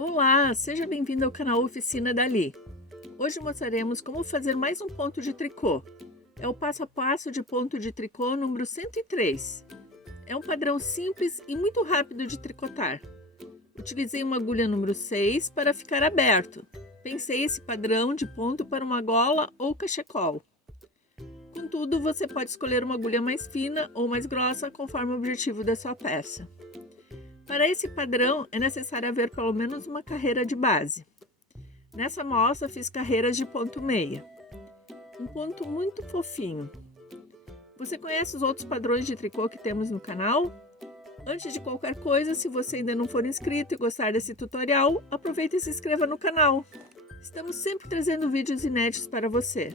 Olá, seja bem-vindo ao canal Oficina Dali. Hoje mostraremos como fazer mais um ponto de tricô. É o passo a passo de ponto de tricô número 103. É um padrão simples e muito rápido de tricotar. Utilizei uma agulha número 6 para ficar aberto. Pensei esse padrão de ponto para uma gola ou cachecol. Contudo, você pode escolher uma agulha mais fina ou mais grossa conforme o objetivo da sua peça. Para esse padrão, é necessário haver pelo menos uma carreira de base. Nessa amostra, fiz carreiras de ponto meia. Um ponto muito fofinho. Você conhece os outros padrões de tricô que temos no canal? Antes de qualquer coisa, se você ainda não for inscrito e gostar desse tutorial, aproveite e se inscreva no canal. Estamos sempre trazendo vídeos inéditos para você.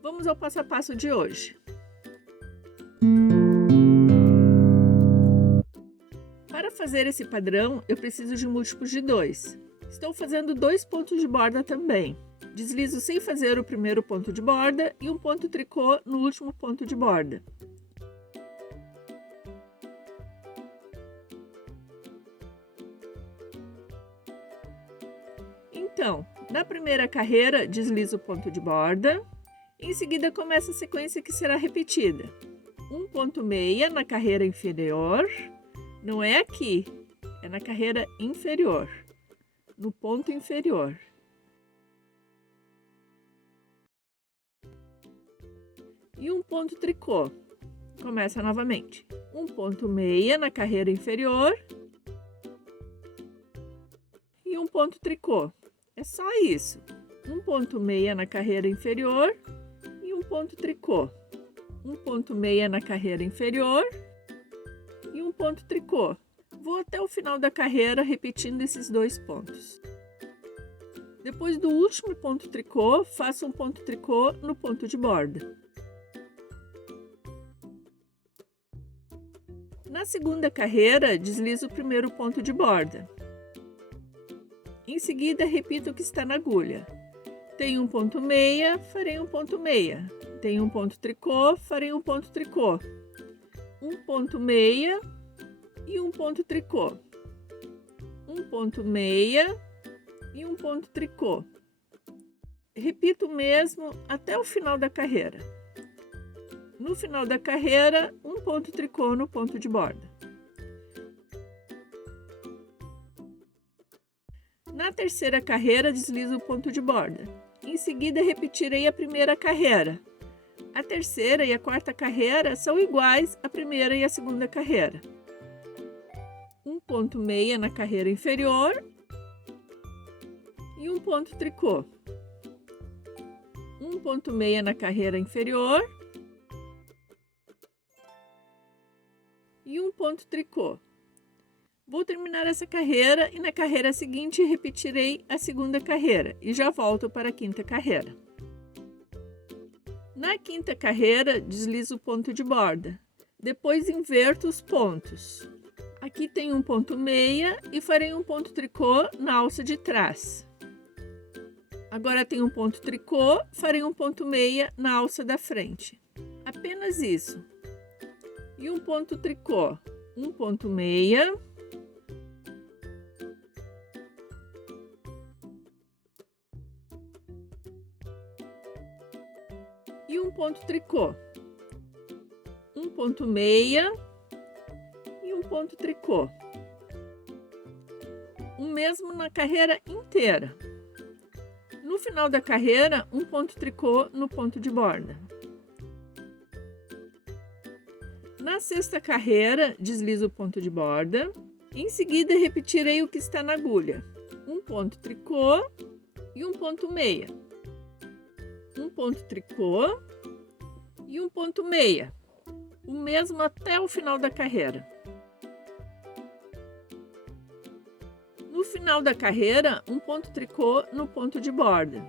Vamos ao passo a passo de hoje. Para fazer esse padrão, eu preciso de múltiplos de 2. Estou fazendo 2 pontos de borda também. Deslizo sem fazer o primeiro ponto de borda e um ponto tricô no último ponto de borda. Então, na primeira carreira, deslizo o ponto de borda. Em seguida, começa a sequência que será repetida. Um ponto meia na carreira inferior. Não é aqui, é na carreira inferior, no ponto inferior. E um ponto tricô. Começa novamente. Um ponto meia na carreira inferior. E um ponto tricô. É só isso. Um ponto meia na carreira inferior e um ponto tricô. Um ponto meia na carreira inferior e um ponto tricô. Vou até o final da carreira repetindo esses 2 pontos. Depois do último ponto tricô, faço um ponto tricô no ponto de borda. Na segunda carreira, deslizo o primeiro ponto de borda. Em seguida, repito o que está na agulha. Tenho um ponto meia, farei um ponto meia. Tenho um ponto tricô, farei um ponto tricô. Um ponto meia e um ponto tricô. Um ponto meia e um ponto tricô. Repito o mesmo até o final da carreira. No final da carreira, um ponto tricô no ponto de borda. Na terceira carreira, deslizo o ponto de borda. Em seguida, repetirei a primeira carreira. A terceira e a quarta carreira são iguais à primeira e à segunda carreira. Um ponto meia na carreira inferior e um ponto tricô. Um ponto meia na carreira inferior e um ponto tricô. Vou terminar essa carreira e na carreira seguinte repetirei a segunda carreira e já volto para a quinta carreira. Na quinta carreira, deslizo o ponto de borda. Depois inverto os pontos. Aqui tem um ponto meia e farei um ponto tricô na alça de trás. Agora tem um ponto tricô, farei um ponto meia na alça da frente. Apenas isso. E um ponto tricô, um ponto meia. E um ponto tricô, um ponto meia e um ponto tricô. O mesmo na carreira inteira. No final da carreira, um ponto tricô no ponto de borda. Na sexta carreira, deslizo o ponto de borda. Em seguida, repetirei o que está na agulha. Um ponto tricô e um ponto meia. Um ponto tricô e um ponto meia, o mesmo até o final da carreira. No final da carreira, um ponto tricô no ponto de borda.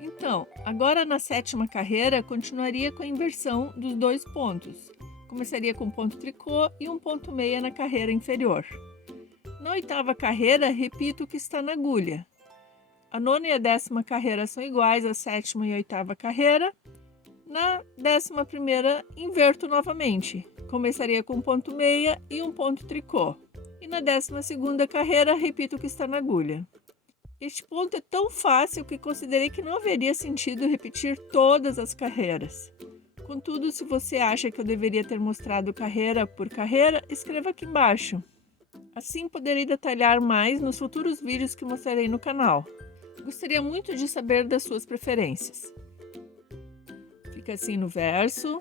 Então, agora na sétima carreira, continuaria com a inversão dos 2 pontos. Começaria com um ponto tricô e um ponto meia na carreira inferior. Na oitava carreira, repito o que está na agulha. A nona e a 10ª carreira são iguais à 7ª e 8ª carreira. Na 11ª, inverto novamente. Começaria com um ponto meia e um ponto tricô. E na 12ª carreira, repita o que está na agulha. Este ponto é tão fácil que considerei que não haveria sentido repetir todas as carreiras. Contudo, se você acha que eu deveria ter mostrado carreira por carreira, escreva aqui embaixo. Assim poderei detalhar mais nos futuros vídeos que mostrarei no canal. Gostaria muito de saber das suas preferências. Fica assim no verso.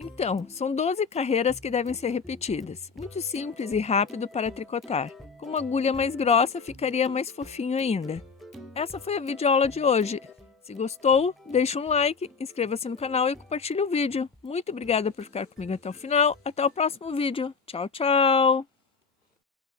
Então, são 12 carreiras que devem ser repetidas. Muito simples e rápido para tricotar. Com uma agulha mais grossa, ficaria mais fofinho ainda. Essa foi a videoaula de hoje. Se gostou, deixe um like, inscreva-se no canal e compartilhe o vídeo. Muito obrigada por ficar comigo até o final. Até o próximo vídeo. Tchau, tchau!